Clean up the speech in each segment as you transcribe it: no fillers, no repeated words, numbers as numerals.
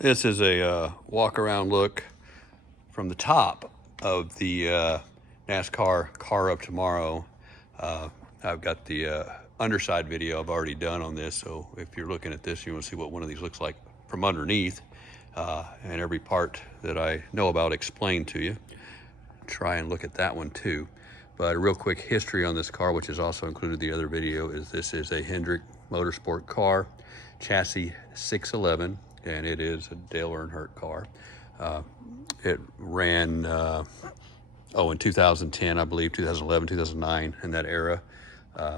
This is a walk around look from the top of the NASCAR car up tomorrow. I've got the underside video I've already done on this, so if you're looking at this, you want to see what one of these looks like from underneath, and every part that I know about explained to you. Try and look at that one too. But a real quick history on this car, which is also included in the other video, is this is a Hendrick Motorsport car, chassis 611, and it is a Dale Earnhardt car. It ran, in 2010, I believe, 2011, 2009, in that era.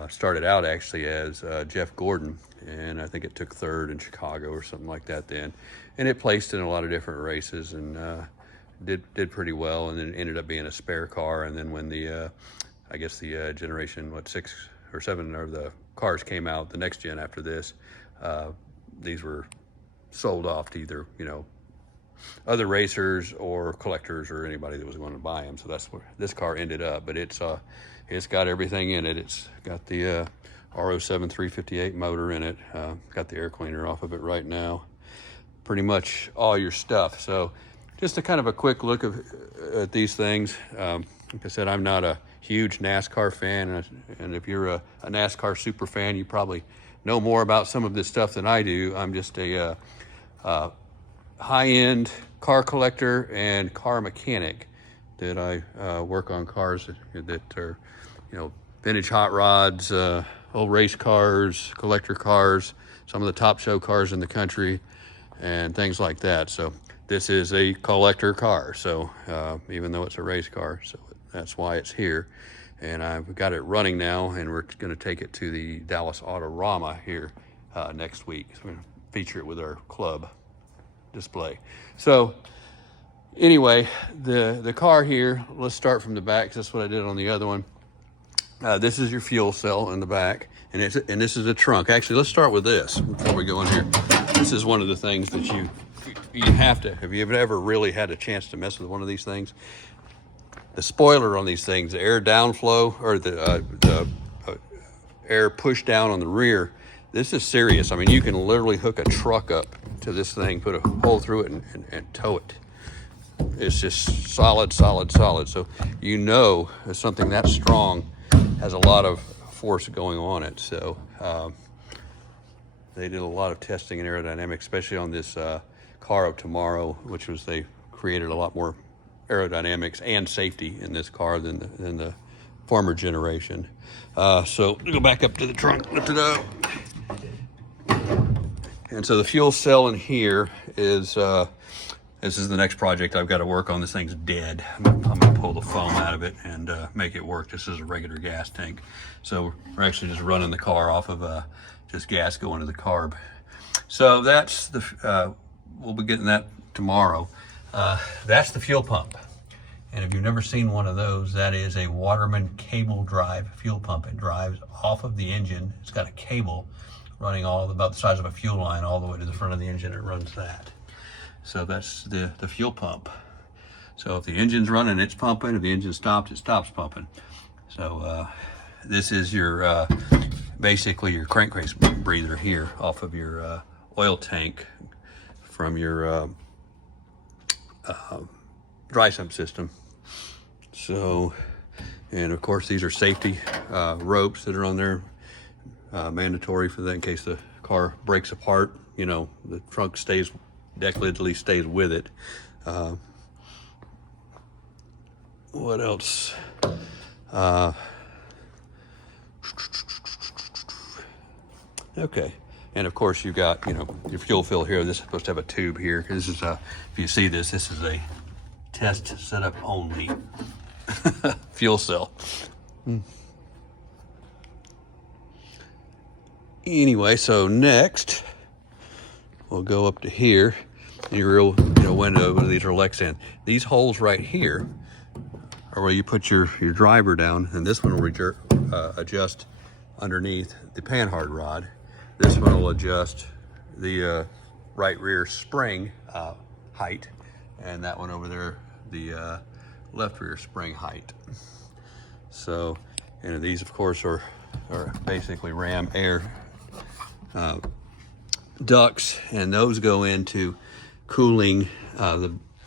Started out actually as Jeff Gordon, and I think it took third in Chicago or something like that then. And it placed in a lot of different races and did pretty well, and then ended up being a spare car. And then when the, I guess the generation, 6 or 7 of the cars came out, the next gen after this, these were sold off to either, other racers or collectors or anybody that was going to buy them. So that's where this car ended up. But it's got everything in it. It's got the R07 358 motor in it. Got the air cleaner off of it right now. Pretty much all your stuff. So just a kind of a quick look at these things. Like I said, I'm not a huge NASCAR fan, and if you're a NASCAR super fan, you probably know more about some of this stuff than I do. I'm just a high-end car collector and car mechanic that I work on cars that are, vintage hot rods, old race cars, collector cars, some of the top show cars in the country, and things like that. So this is a collector car, so even though it's a race car, so that's why it's here. And I've got it running now, and we're going to take it to the Dallas Autorama here next week. So we're going to feature it with our club display. So anyway, the car here, let's start from the back, 'cause that's what I did on the other one. This is your fuel cell in the back, and this is a trunk. Actually, let's start with this before we go in here. This is one of the things that you have to, if you've ever really had a chance to mess with one of these things, the spoiler on these things, the air downflow, or the air push down on the rear, this is serious. I mean, you can literally hook a truck up to this thing, put a hole through it, and tow it. It's just solid, solid, solid. So that something that strong has a lot of force going on it. So they did a lot of testing in aerodynamics, especially on this car of tomorrow, which was they created a lot more aerodynamics and safety in this car than the former generation. So go back up to the trunk, lift it up. And so the fuel cell in here is, this is the next project I've got to work on. This thing's dead. I'm gonna pull the foam out of it and make it work just as a regular gas tank. So we're actually just running the car off of just gas going to the carb. So that's we'll be getting that tomorrow. That's the fuel pump. And if you've never seen one of those, that is a Waterman cable drive fuel pump. It drives off of the engine. It's got a cable running about the size of a fuel line all the way to the front of the engine. It runs that. So that's the fuel pump. So if the engine's running, it's pumping. If the engine stops, it stops pumping. So this is your basically your crankcase breather here off of your oil tank from your dry sump system. So, and of course these are safety ropes that are on there, mandatory for that in case the car breaks apart. The trunk deck lid at least stays with it. What else? Okay. And of course you've got, your fuel fill here. This is supposed to have a tube here. This is if you see this is a test setup only fuel cell. Anyway, so next we'll go up to here. Your real, window. These are Lexan. These holes right here are where you put your driver down, and this one will adjust underneath the panhard rod. This one will adjust the right rear spring height, and that one over there, the left rear spring height. So, and these of course are basically ram air ducts, and those go into cooling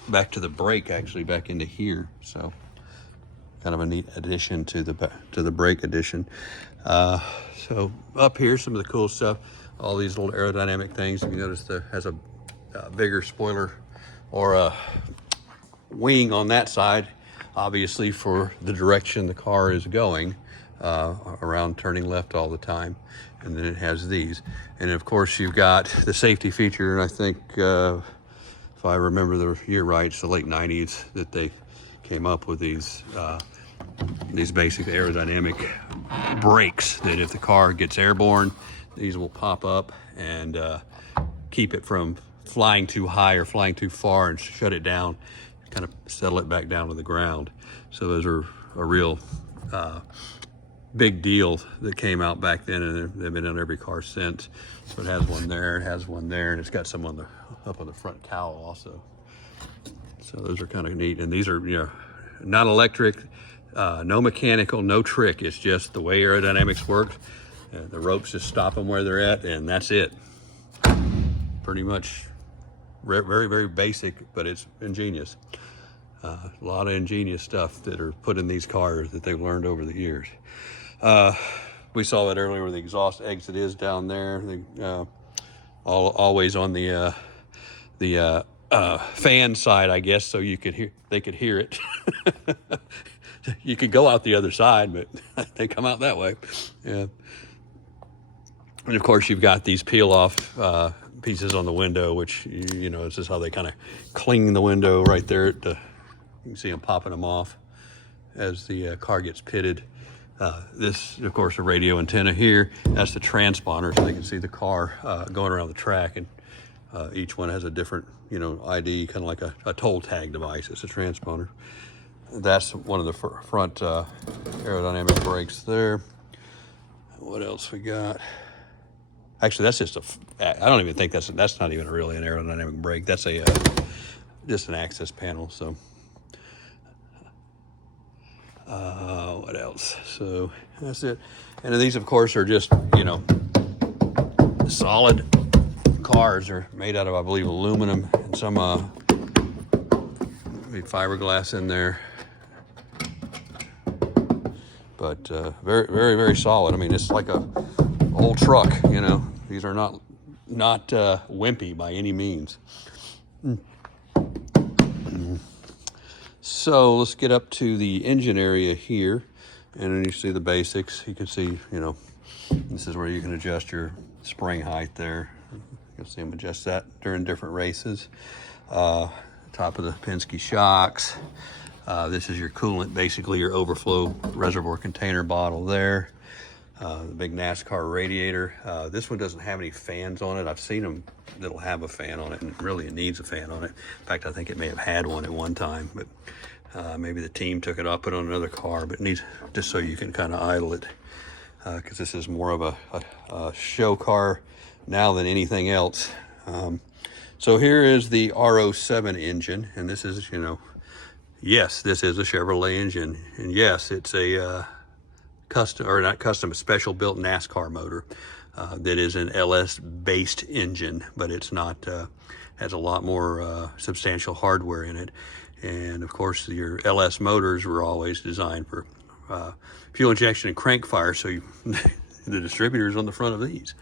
back to the brake, actually back into here. So kind of a neat addition to the brake addition. So up here, some of the cool stuff, all these little aerodynamic things. If you notice, has a bigger spoiler or a wing on that side, obviously for the direction the car is going, around turning left all the time. And then it has these. And of course you've got the safety feature, and I think, if I remember the year right, it's the late 90s that they came up with these basic aerodynamic brakes that if the car gets airborne, these will pop up and keep it from flying too high or flying too far, and shut it down, kind of settle it back down to the ground. So those are a real big deal that came out back then, and they've been on every car since. So it has one there, it has one there, and it's got some up on the front cowl also. So those are kind of neat. And these are, you know, not electric, no mechanical, no trick. It's just the way aerodynamics work. The ropes just stop them where they're at, and that's it. Pretty much very, very basic, but it's ingenious. A lot of ingenious stuff that are put in these cars that they've learned over the years. We saw it earlier where the exhaust exit is down there. Always on the fan side, I guess, so they could hear it. You could go out the other side, but they come out that way. Yeah. And of course, you've got these peel-off pieces on the window, which, you know, this is how they kind of cling the window right there. You can see them popping them off as the car gets pitted. This, of course, a radio antenna here. That's the transponder, so they can see the car going around the track, and each one has a different, you know, ID, kind of like a toll tag device. It's a transponder. That's one of the front aerodynamic brakes there. What else we got? Actually, that's just I don't even think that's not even really an aerodynamic brake. That's just an access panel. So what else? So that's it. And these, of course, are just, you know, solid cars. Are made out of, I believe, aluminum and some fiberglass in there. But very, very, very solid. I mean, it's like a old truck, you know. These are not wimpy by any means. So let's get up to the engine area here, and then you see the basics. You can see, you know, this is where you can adjust your spring height there. You'll see them adjust that during different races. Top of the Penske shocks. This is your coolant, basically your overflow reservoir container bottle there. The big NASCAR radiator. This one doesn't have any fans on it. I've seen them that'll have a fan on it, and really it needs a fan on it. In fact, I think it may have had one at one time, but maybe the team took it up, put it on another car, but it needs, just so you can kind of idle it, because this is more of a show car now than anything else. So here is the R07 engine, and this is, you know, yes, this is a Chevrolet engine, and yes, it's a custom, or not custom, a special built NASCAR motor that is an LS based engine, but it's not, has a lot more substantial hardware in it. And of course, your LS motors were always designed for fuel injection and crank fire, so the distributor's on the front of these.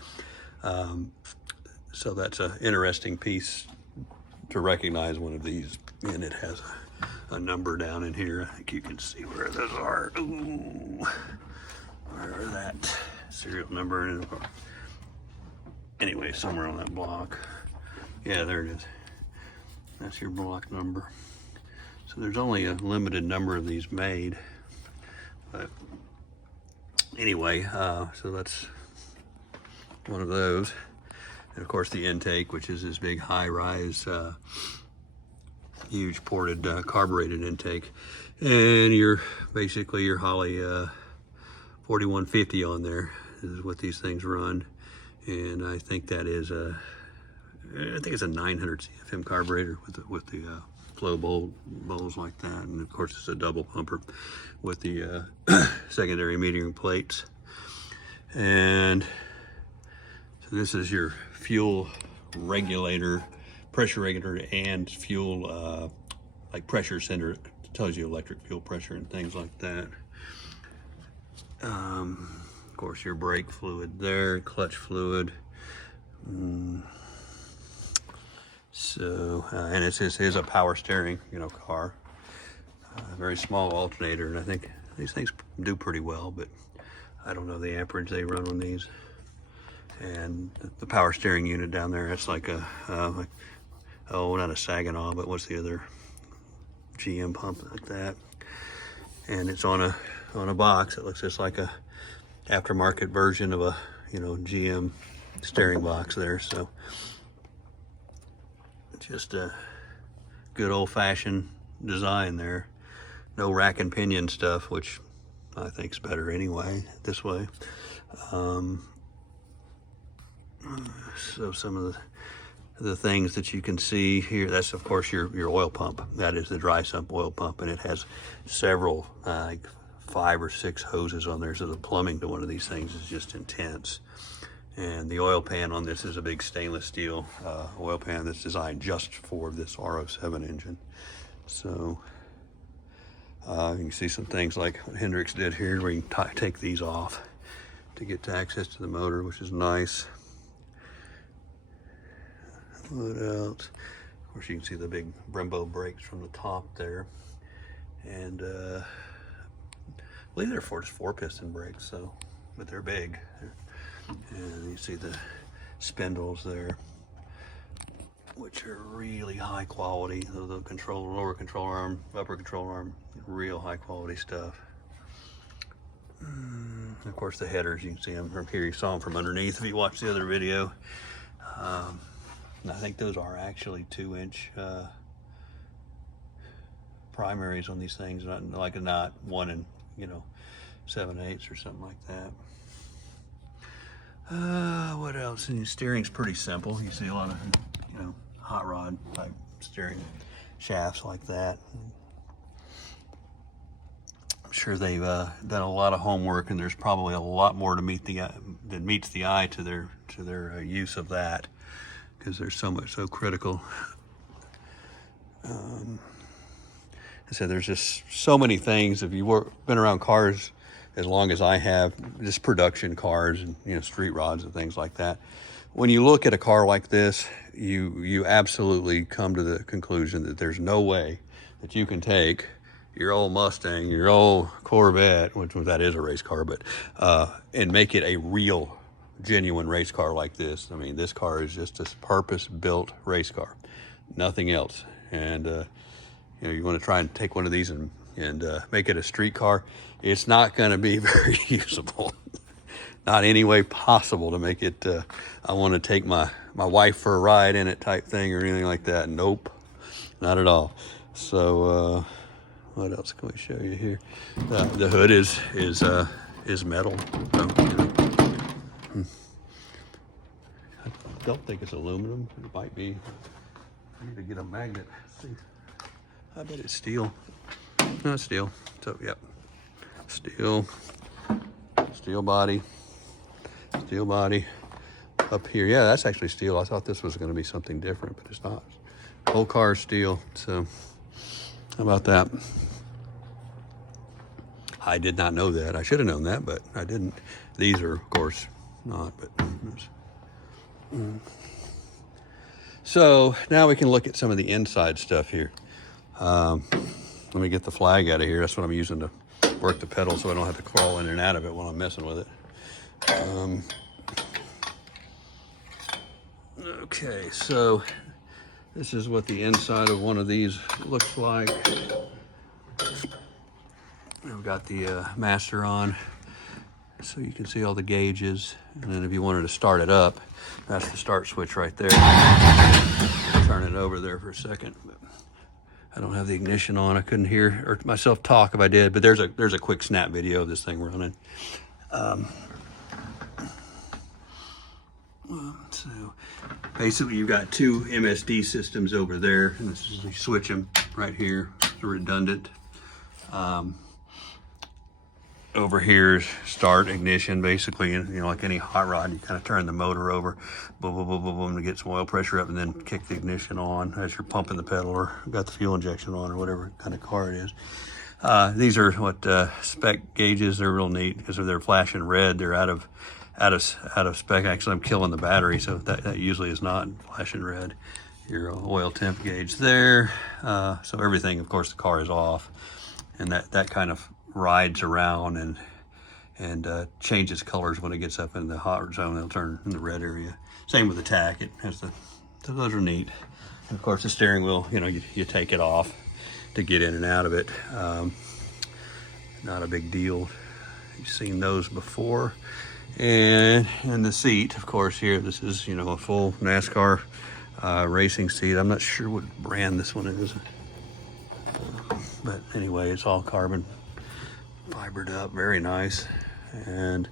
So that's an interesting piece to recognize one of these, and it has a number down in here. I think you can see where those are. Ooh, where that serial number is. Anyway, somewhere on that block. Yeah, there it is. That's your block number. So there's only a limited number of these made. But anyway, so that's one of those. And of course the intake, which is this big high-rise, huge ported carbureted intake. And basically your Holley 4150 on there is what these things run. And I think that is I think it's a 900 CFM carburetor with the flow bowls like that. And of course it's a double pumper with the secondary metering plates. And so this is your fuel regulator pressure regulator and fuel, like pressure sender. It tells you electric fuel pressure and things like that. Of course, your brake fluid there, clutch fluid. So, and it is a power steering, car. Very small alternator, and I think these things do pretty well, but I don't know the amperage they run on these. And the power steering unit down there, it's like a, oh, not a Saginaw, but what's the other GM pump like that? And it's on a box. It looks just like a aftermarket version of a, GM steering box there. So just a good old-fashioned design there. No rack and pinion stuff, which I think's better anyway, this way. So some of the things that you can see here, that's of course your oil pump. That is the dry sump oil pump, and it has several, like 5 or 6 hoses on there, so the plumbing to one of these things is just intense. And the oil pan on this is a big stainless steel oil pan that's designed just for this R07 engine. So you can see some things like what Hendrix did here, where you can take these off to get to access to the motor, which is nice. What else? Of course, you can see the big Brembo brakes from the top there. And I believe they're just 4-piston brakes, but they're big. And you see the spindles there, which are really high quality. The lower control arm, upper control arm, real high quality stuff. And of course, the headers, you can see them from here. You saw them from underneath if you watched the other video. And I think those are actually 2-inch primaries on these things, not 1 and 7/8 or something like that. What else? And your steering's pretty simple. You see a lot of hot rod type steering shafts like that. I'm sure they've done a lot of homework, and there's probably a lot more to meets the eye to their use of that, because there's so critical. I said there's just so many things. If you've been around cars as long as I have, just production cars and street rods and things like that, when you look at a car like this, you absolutely come to the conclusion that there's no way that you can take your old Mustang, your old Corvette, which that is a race car, but and make it a real, genuine race car like this. I mean, this car is just a purpose-built race car, nothing else. And you want to try and take one of these and make it a street car, it's not going to be very usable. Not any way possible to make it, I want to take my wife for a ride in it type thing or anything like that. Nope, not at all. So what else can we show you here? The hood is metal. So, I don't think it's aluminum. It might be. I need to get a magnet. Let's see. I bet it's steel. No, it's steel. So, yep. Steel body. Steel body. Up here. Yeah, that's actually steel. I thought this was going to be something different, but it's not. Whole car is steel. So, how about that? I did not know that. I should have known that, but I didn't. These are, of course, not. But so now we can look at some of the inside stuff here. Let me get the flag out of here. That's what I'm using to work the pedal, so I don't have to crawl in and out of it while I'm messing with it. Okay, so this is what the inside of one of these looks like. I've got the master on, so you can see all the gauges. And then if you wanted to start it up, that's the start switch right there. Turn it over there for a second. But I don't have the ignition on. I couldn't hear myself talk if I did, but there's a quick snap video of this thing running. So basically you've got 2 MSD systems over there, and this is, you switch them right here. It's redundant. over here is start, ignition, basically. And, you know, like any hot rod, you kind of turn the motor over, boom, boom, boom, boom, boom, to get some oil pressure up, and then kick the ignition on as you're pumping the pedal or got the fuel injection on or whatever kind of car it is. These are what spec gauges. They're real neat because if they're flashing red, they're out of spec. Actually, I'm killing the battery, so that usually is not flashing red. Your oil temp gauge there. So everything, of course, the car is off, and that kind of rides around and changes colors when it gets up in the hot zone. They'll turn in the red area. Same with the tack. It has those are neat. And of course, the steering wheel. You know, you take it off to get in and out of it. Not a big deal. You've seen those before. And the seat, of course, here, this is, you know, a full NASCAR racing seat. I'm not sure what brand this one is, but anyway, it's all carbon fibered up, very nice. And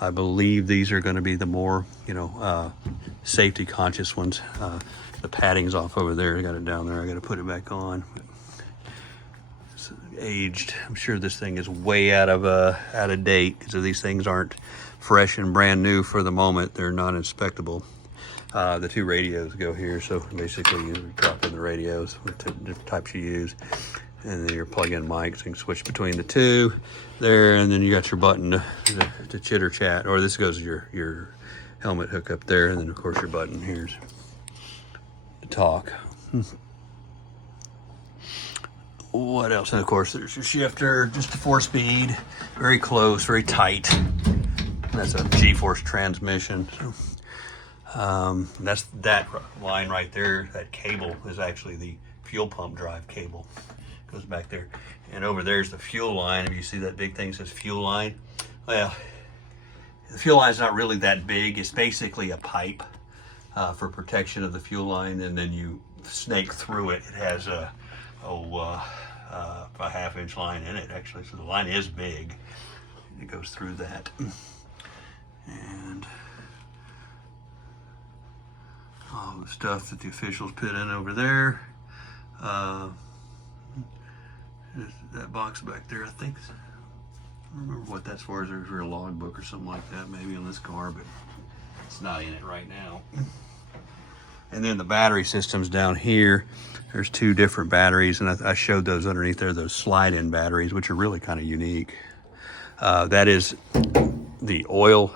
I believe these are going to be the more, you know, safety conscious ones. The padding's off over there. I got it down there. I got to put it back on. It's aged. I'm sure this thing is way out of date, because these things aren't fresh and brand new for the moment. They're not inspectable. The two radios go here, so basically you drop in the radios with the different types you use, and then your plug-in mics. You can switch between the two there, and then you got your button to chitter chat, or this goes to your helmet hook up there, and then of course your button here's to talk. What else? And of course there's your shifter, just a 4-speed, very close, very tight. That's a G-force transmission. So, that's that line right there. That cable is actually the fuel pump drive cable. Goes back there. And over there's the fuel line. If you see that big thing that says fuel line, well, the fuel line is not really that big. It's basically a pipe for protection of the fuel line, and then you snake through it. It has a 1/2-inch line in it, actually. So the line is big. It goes through that. And all the stuff that the officials put in over there. That box back there, I think, I don't remember what that's for. Is there for a logbook or something like that, maybe on this car, but it's not in it right now. And then the battery systems down here, there's two different batteries, and I showed those underneath there, those slide-in batteries, which are really kind of unique. That is the oil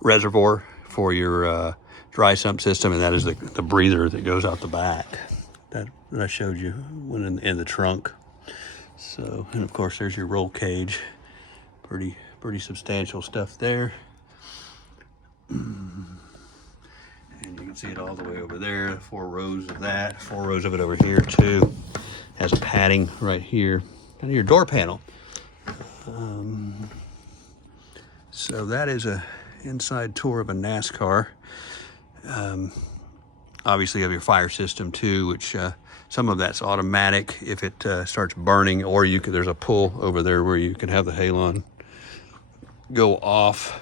reservoir for your dry sump system, and that is the breather that goes out the back that I showed you when in the trunk. So, and of course there's your roll cage. Pretty substantial stuff there. And you can see it all the way over there. 4 rows of that, 4 rows of it over here too. Has a padding right here, kind of your door panel. So that is a inside tour of a NASCAR. Obviously you have your fire system too, which some of that's automatic if it starts burning, or there's a pull over there where you can have the halon go off.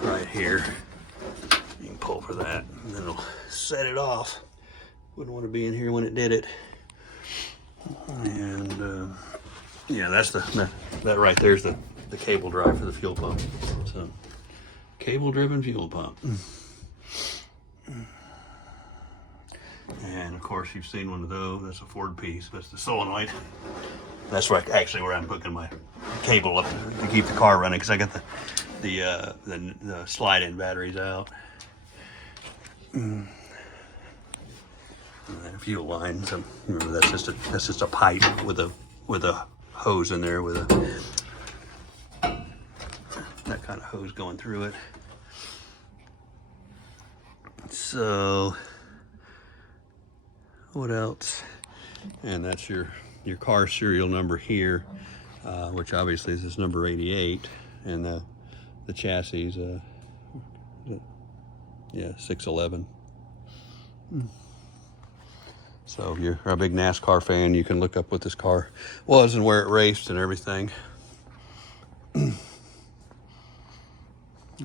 Right here, you can pull for that, and then it'll set it off. Wouldn't want to be in here when it did it. And yeah, that's that right there's the cable drive for the fuel pump. So, cable driven fuel pump. And of course you've seen one of those. That's a Ford piece. That's the solenoid. That's where where I'm hooking my cable up to keep the car running, because I got the slide-in batteries out. And then fuel line. So remember, that's just a pipe with a hose in there with that kind of hose going through it. So what else? And that's your car serial number here, which obviously this is number 88, and the chassis yeah, 611. So if you're a big NASCAR fan, you can look up what this car was and where it raced and everything. I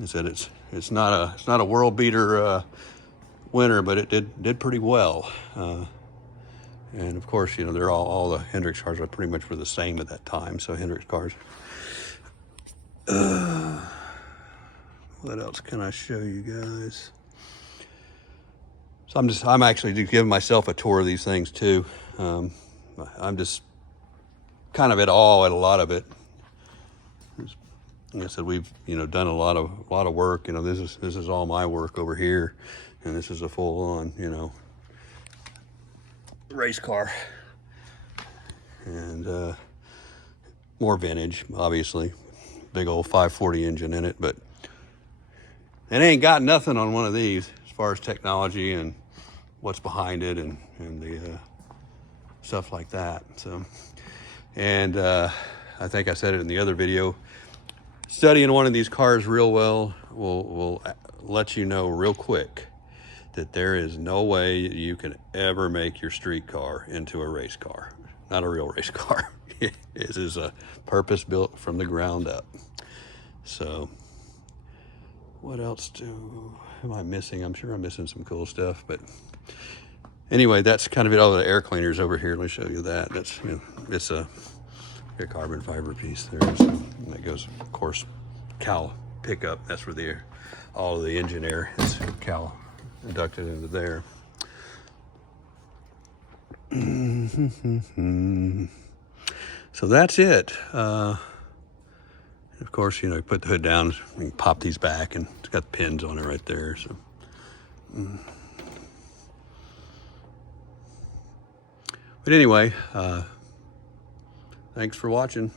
said it's not a world beater winter, but it did pretty well. And of course, you know, they're all the Hendrix cars are pretty much were the same at that time. So Hendrix cars. What else can I show you guys? So I'm actually just giving myself a tour of these things too. I'm just kind of at all at a lot of it. Like I said, we've, you know, done a lot of work. You know, this is all my work over here, and this is a full-on, you know, race car, and more vintage, obviously, big old 540 engine in it, but it ain't got nothing on one of these as far as technology and what's behind it and the stuff like that. So, and I think I said it in the other video. Studying one of these cars real well will let you know real quick that there is no way you can ever make your street car into a race car. Not a real race car. This is a purpose built from the ground up. So what else am I missing? I'm sure I'm missing some cool stuff, but anyway, that's kind of it. All the air cleaners over here. Let me show you that. That's, you know, it's a carbon fiber piece there. So that goes, of course, cowl pickup. That's where all of the engine air is cowl inducted into there. So that's it. Of course, you know, you put the hood down, you can pop these back, and it's got pins on it right there. So, but anyway, thanks for watching.